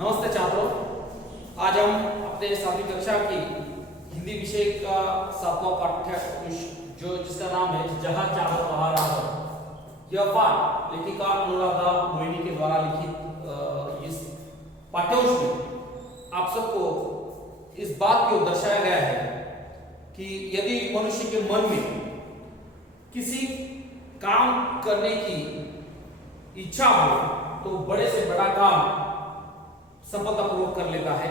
नमस्ते छात्रों, आज हम अपने 7वीं कक्षा की हिंदी विषय का 7वां पाठ्य जिसका नाम है जहाँ चाहो वहाँ राह। यह पाठ लेखिका अनुराधा मोहिनी के द्वारा लिखित इस पाठ्यांश में आप सबको इस बात को दर्शाया गया है कि यदि मनुष्य के मन में किसी काम करने की इच्छा हो तो बड़े से बड़ा काम सफलतापूर्वक कर लेता है।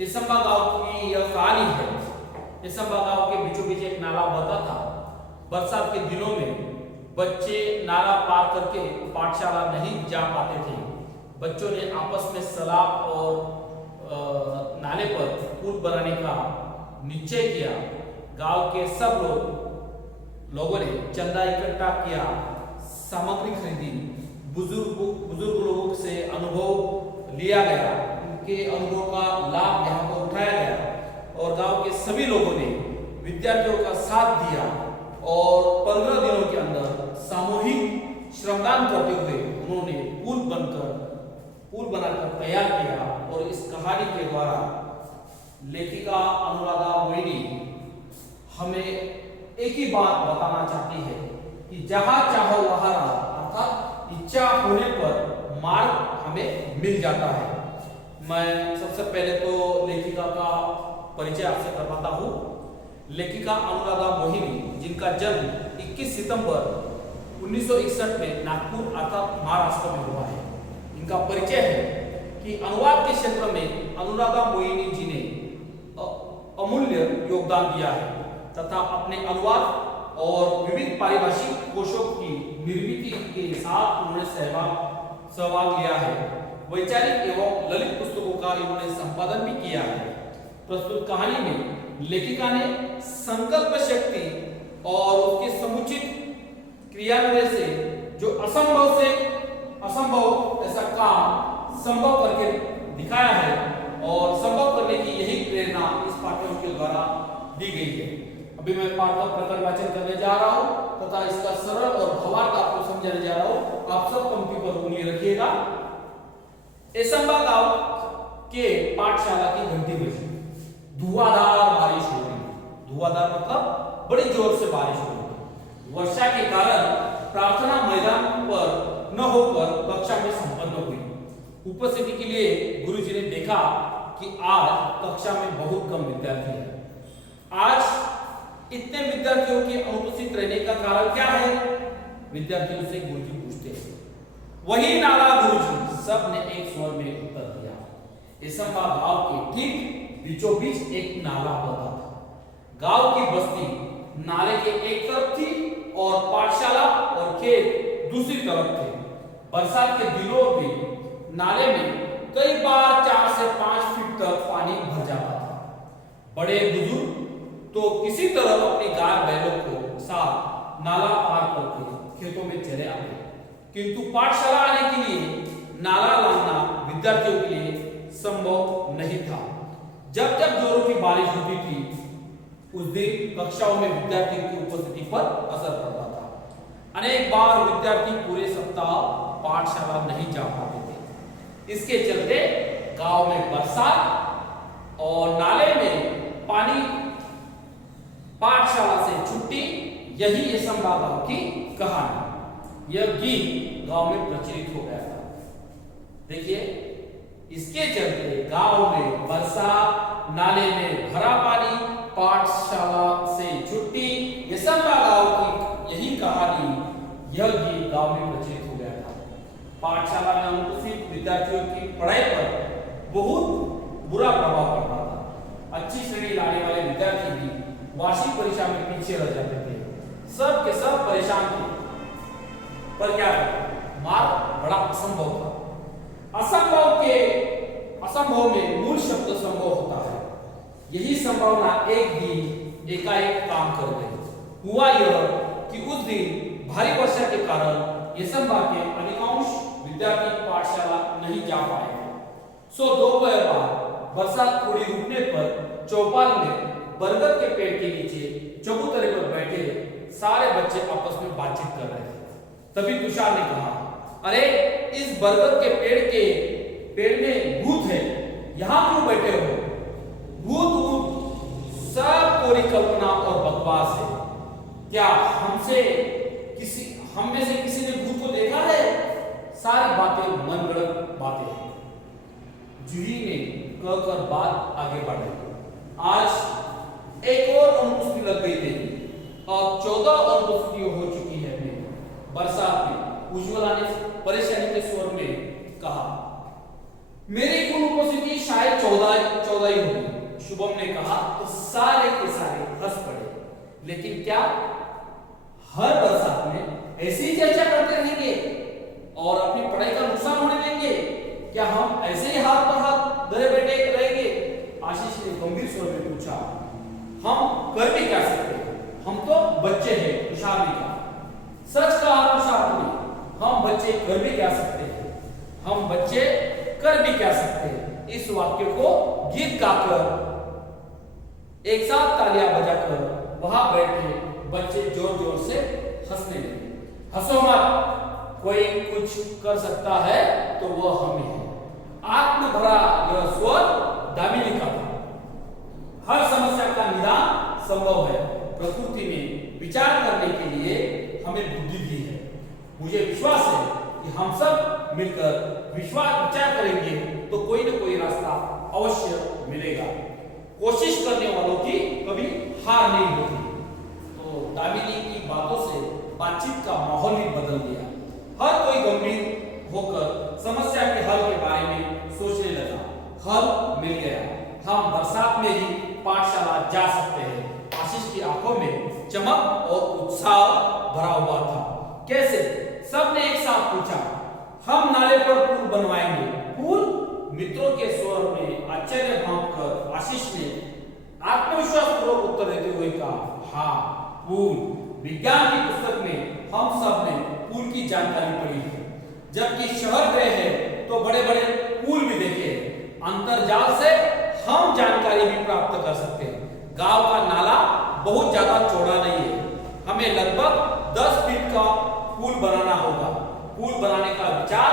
इसंबा गांव की यह कहानी है। इसंबा गांव के बीचों बीच एक नाला बहता था। बरसात के दिनों में बच्चे नाला पार करके पाठशाला नहीं जा पाते थे। बच्चों ने आपस में सलाह और नाले पर पुल बनाने का निश्चय किया। गांव के सब लोगों ने चंदा इकट्ठा किया, सामग्री खरीदी, बुजुर्ग लोगों से अनुभव लिया गया, उनके अनुभव का लाभ यहाँ पर उठाया गया और गांव के सभी लोगों ने विद्यार्थियों का साथ दिया और 15 दिनों के अंदर सामूहिक श्रमदान करते हुए उन्होंने पुल बनाकर तैयार किया। और इस कहानी के द्वारा लेखिका अनुराधा मोहिनी हमें एक ही बात बताना चाहती है कि जहां चाहो वहां राह, अर्थात इच्छा होने पर मार्ग हमें मिल जाता है। मैं सबसे पहले तो लेखिका का परिचय आपसे करवाता हूँ। लेखिका अनुराधा मोहिनी, जिनका जन्म 21 सितंबर 1961 में नागपुर अर्थात महाराष्ट्र में हुआ है। इनका परिचय है कि अनुवाद के क्षेत्र में अनुराधा मोहिनी जी ने अमूल्य योगदान दिया है तथा अपने अनुवाद और विविध पारिभाषिक कोशों की निर्मित के साथ उन्होंने सहभाग लिया है। वैचारिक एवं ललित पुस्तकों का इन्होंने संपादन भी किया है। प्रस्तुत कहानी में लेखिका ने संकल्प शक्ति और उसके समुचित क्रियान्वयन से जो असंभव ऐसा काम संभव करके दिखाया है और संभव करने की यही प्रेरणा इस पाठ्यांश के द्वारा दी गई है। अभी मैं पाठ का प्रकरण वाचन करने जा रहा हूँ तथा इसका सरल और भावार्थ आपको समझाने जा रहा हूँ। आप सब पंक्ति पर उंगली रखिएगा। इसंबा गांव के पाठशाला की घंटी बजी। धुआंधार बारिश हो रही। धुआंधार मतलब बड़ी जोर से बारिश हो रही। वर्षा के कारण प्रार्थना मैदान पर न होकर कक्षा में संपन्न हुई। उपस्थिति के लिए गुरुजी ने देखा कि आज कक्षा में बहुत कम विद्यार्थी हैं। आज इतने विद्यार्थियों के अनुपस्थित रहने का कारण क्या है? विद्यार्थियों से गुरुजी पूछते हैं। वही नाला गुरुजी, सब ने एक स्वर में उत्तर दिया। इसंबा गांव के ठीक बीचों बीच एक नाला बहता था। गांव की बस्ती नाले के एक तरफ थी और पाठशाला और खेत दूसरी तरफ थे। बरसात के दिनों में नाले में कई बार 4 से 5 फीट तक पानी भर जाता था। बड़े बुजुर्ग तो किसी तरह अपनी गाय बैलों को साथ नाला पार करके खेतों में चले आते, किंतु पाठशाला आने के लिए नाला लाना विद्यार्थियों के लिए संभव नहीं था। जब जब जोरों की बारिश होती थी उस दिन कक्षाओं में विद्यार्थियों की उपस्थिति पर असर पड़ता था। अनेक बार विद्यार्थी पूरे सप्ताह पाठशाला नहीं जा पाते थे। इसके चलते गांव में बरसात और नाले में पानी, पाठशाला से छुट्टी, यही इसंबा गांव की कहानी। यह गीत गांव में प्रचलित हो गया था। देखिए, इसके चलते गांव में बरसात, नाले में भरा पानी, पाठशाला से छुट्टी, इसंबा गांव की यही कहानी, यह गीत गांव में प्रचलित हो गया था। पाठशाला में अनुपस्थित विद्यार्थियों की पढ़ाई पर बहुत बुरा प्रभाव पड़ता था। अच्छी श्रेणी लाने वाले विद्यार्थी भी वार्षिक परीक्षा में पीछे रह जाते थे। सब के सब परेशान थे, पर क्या मार्ग बड़ा असंभव था। असंभव में मूल शब्द संभव होता है। यही संभावना एक दिन एकाएक काम कर गई। हुआ यह कि उस दिन भारी वर्षा के कारण इसंबा के अधिकांश विद्यार्थी पाठशाला नहीं जा पाए। सो दोपहर बाद बरसात थोड़ी रुकने पर चौपाल में बरगद के पेड़ के नीचे चबूतरे पर बैठे सारे बच्चे आपस में बातचीत कर रहे थे। तभी तुषार ने कहा, अरे इस बरगद के पेड़ के पेड़ में भूत है, यहाँ क्यों बैठे हो? भूत भूत सब कोरी कल्पना और बकवास है। क्या हम में से किसी ने भूत को देखा है? सारी बातें मनगढ़ंत बातें हैं। जूही ने कहकर बात आगे बढ़ाई। आज एक और अनुपस्थिति लग गई थी। अब 14 अनुपस्थितियां हो चुकी है। बरसात में उज्ज्वला ने परेशानी के स्वर में कहा, मेरी अनुपस्थिति शायद 14 ही होगी। शुभम ने कहा तो सारे के सारे हंस पड़े। लेकिन क्या हर बरसात में ऐसी चर्चा करते रहेंगे और अपनी पढ़ाई का नुकसान होने देंगे? क्या हम ऐसे ही हाथ पर हाथ धरे बैठे रहेंगे? आशीष ने गंभीर स्वर में पूछा। हम कर भी क्या सकते हैं? हम तो बच्चे हैं। तुषार ने कहा। सच कहा तुषार ने। हम बच्चे कर भी क्या सकते हैं? हम बच्चे कर भी क्या सकते हैं? इस वाक्य को गीत गाकर एक साथ तालियां बजाकर वहां बैठे बच्चे जोर जोर से हंसने लगे। हंसो मत, कोई कुछ कर सकता है तो वह हम ही है। आत्म भरा यह स्वर दामिनी का था। हर समस्या का निदान संभव है। प्रकृति में विचार करने के लिए हमें बुद्धि दी है। मुझे विश्वास है कि हम सब मिलकर विचार करेंगे तो कोई न कोई रास्ता अवश्य मिलेगा। कोशिश करने वालों की कभी हार नहीं होती। तो दामिनी की बातों से बातचीत का माहौल ही बदल गया। हर कोई गंभीर होकर समस्या के हल के बारे में सोचने लगा। हल मिल गया। हम बरसात में ही पाठशाला जा सकते हैं। आशीष की आंखों में चमक और उत्साह भरा हुआ था। कैसे? सबने एक साथ पूछा। हम नाले पर पुल बनवाएंगे। पुल? मित्रों के स्वर में आश्चर्य भांप कर आशीष ने आत्मविश्वास पूर्वक उत्तर देते हुए कहा, हाँ पुल। विज्ञान की पुस्तक में हम सब ने पुल की जानकारी पढ़ी है। जबकि शहर गए हैं तो बड़े बड़े पुल भी देखे हैं। अंतर्जाल से हम जानकारी भी प्राप्त कर सकते हैं। गांव का नाला बहुत ज्यादा चौड़ा नहीं है। हमें लगभग 10 फीट का पुल बनाना होगा। पुल बनाने का विचार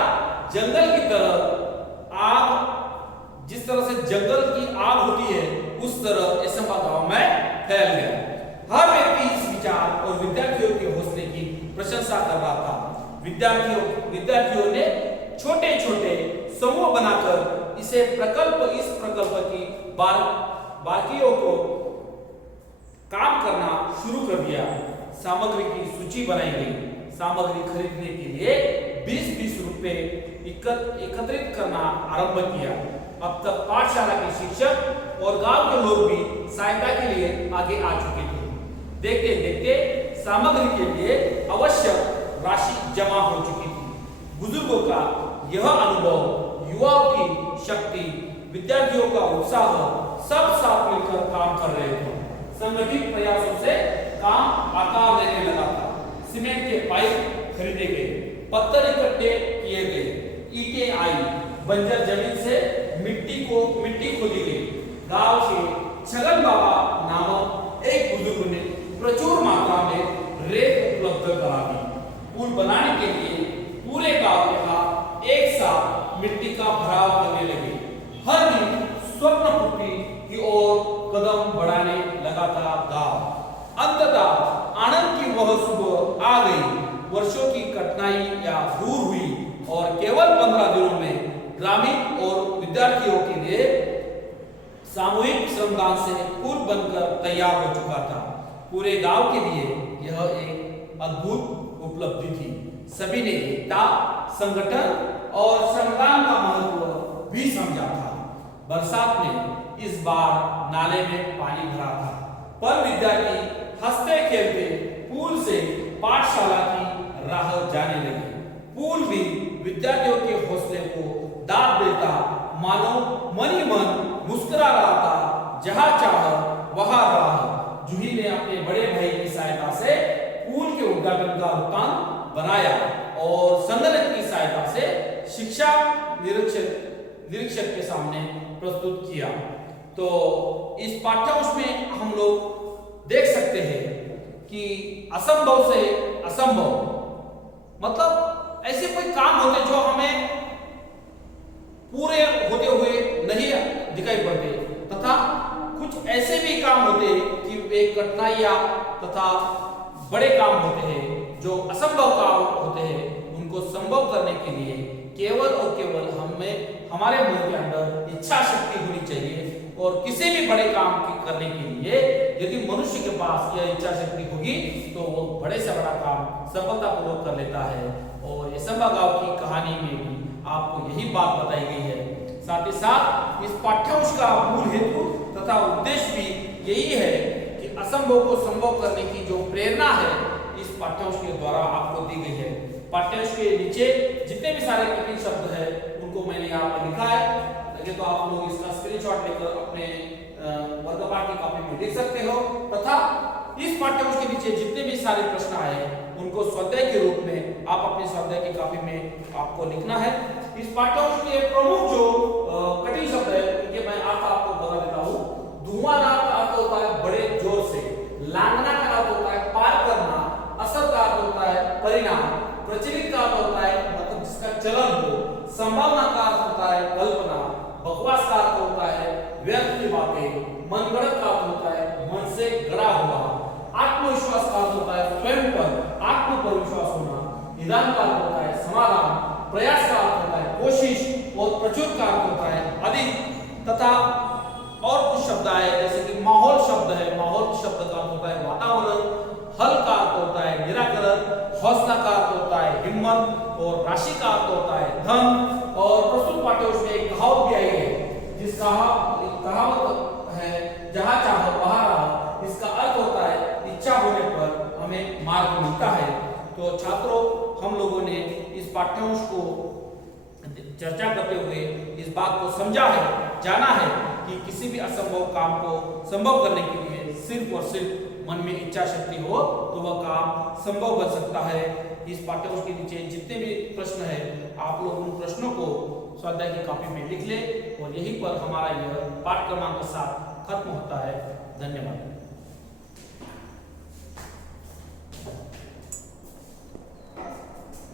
जंगल की तरह आग, जिस तरह से जंगल की आग होती है उस तरह ऐसा गांव में फैल गया। हर व्यक्ति इस विचार और विद्यार्थियों के हौसले की प्रशंसा कर रहा था। विद्यार्थियों ने छोटे छोटे समूह बनाकर इस प्रकल्प की बारीकियों को काम करना शुरू कर दिया। सामग्री की सूची बनाई गई। सामग्री खरीदने के लिए 20-20 रुपए एकत्रित करना आरंभ किया। अब तक पाठशाला के शिक्षक और गांव के लोग भी सहायता के लिए आगे आ चुके थे। देखते देखते सामग्री के लिए आवश्यक राशि जमा हो चुकी थी। बुजुर्गों का यह अनुभव, युवाओं की शक्ति, विद्यार्थियों का उत्साह, सब साथ मिलकर काम कर रहे थे। संगठित प्रयासों से काम आकार लेने लगा था। सीमेंट के पाइप खरीदे गए, पत्थर इकट्ठे किए गए, ईंटें आई, बंजर जमीन से मिट्टी खोदी गई। गांव के छगन बाबा नामक एक बुजुर्ग ने प्रचुर मात्रा में रेत उपलब्ध करा दी। पुल बनाने के लिए पूरे गांव के हाथ एक साथ मिट्टी का भराव करने लगे। हर दिन स्वप्नपुरी की ओर कदम बढ़ाने लगा था गांव। अंततः आनंद की वह सुबह आ गई। वर्षों की कठिनाइयां दूर हुई और केवल 15 दिनों में ग्रामीण और विद्यार्थियों के लिए सामूहिक श्रमदान से पुल बनकर तैयार हो चुका था। पूरे गांव के लिए यह एक अद्भुत उपलब्धि थी। सभी ने एकता, संगठन और श्रमदान का महत्व भी समझा था। बरसात में इस बार नाले में पानी भरा था, पर विद्यार्थी हंसते खेलते पुल से पाठशाला की राह जाने लगे। पुल भी विद्यार्थियों के हौसले को दाद देता, मानो मन ही मन मुस्कुरा रहा था। जहां चाह वहां राह। जूही ने अपने बड़े भाई की सहायता से पुल के उद्घाटन का वृत्तांत बनाया और संगठन की सहायता से शिक्षा निरीक्षक के सामने प्रस्तुत किया। तो इस पाठ्यांश में हम लोग देख सकते हैं कि असंभव से असंभव, मतलब ऐसे कोई काम होते जो हमें पूरे कठिनाइयां तथा बड़े काम होते हैं, जो असंभव काम होते हैं, उनको संभव करने के लिए केवल और केवल हमें हमारे मन के अंदर इच्छा शक्ति होनी चाहिए। और किसी भी बड़े काम करने के लिए यदि मनुष्य के पास यह इच्छा शक्ति होगी तो वो बड़े से बड़ा काम सफलतापूर्वक कर लेता है। और ये संभव गांव की कहानी में भी आपको यही बात बताई गई है। साथ ही साथ इस पाठ्यांश का मूल हेतु तथा उद्देश्य भी यही है कि असंभव को संभव करने की जो प्रेरणा है इस पाठ्यांश के द्वारा आपको दी गई है। पाठ्यांश के नीचे जितने भी सारे कठिन शब्द है उनको मैंने यहाँ पर लिखा है, तो आप लोग इसका स्क्रीनशॉट लेकर अपने वर्गपाठ की कॉपी में लिख सकते हो। तथा इस पाठ्यांश के नीचे जितने भी सारे प्रश्न आए उनको स्वाध्याय के रूप में आप अपने स्वाध्याय की कॉपी में आपको लिखना है। इस पाठ्यांश के प्रमुख जो कठिन शब्द है उनके मैं आपको बता देता हूँ। धुआंधार का अर्थ होता है बड़े जोर से, लांघना का अर्थ होता है पार करना, असर का अर्थ होता है परिणाम, प्रचलित का अर्थ होता है मतलब जिसका चलन हो, संभावना का अर्थ होता है कल्पना, बकवास का अर्थ होता है व्यर्थ की बातें, मनगढ़ंत का अर्थ होता है मन से गढ़ा हुआ, आत्मविश्वास का अर्थ होता है स्वयं पर आत्म पर विश्वास होना, निदान का अर्थ होता है समाधान, प्रयास का अर्थ होता है कोशिश और प्रचुर का अर्थ होता है अधिक। तथा और कुछ शब्द आए जैसे कि माहौल शब्द है, माहौल शब्द का अर्थ होता है वातावरण, हल का अर्थ होता है निराकरण, हौसला का अर्थ होता है हिम्मत और राशि का अर्थ होता है धन। और प्रस्तुत पाठ्यांश में एक कहावत भी आई है जिस कहावत है जहां चाहो वहां रहो, इसका अर्थ होता है इच्छा होने पर हमें मार्ग मिलता है। तो छात्रों, हम लोगों ने इस पाठ्यांश को चर्चा करते हुए इस बात को समझा है, जाना है कि किसी भी असंभव काम को संभव करने के लिए सिर्फ और सिर्फ मन में इच्छा शक्ति हो तो वह काम संभव बन सकता है। इस पाठ्यांश के नीचे जितने भी प्रश्न है आप लोग उन प्रश्नों को स्वाध्याय की कॉपी में लिख ले और यहीं पर हमारा यह पाठ क्रमांक 7 खत्म होता है। धन्यवाद।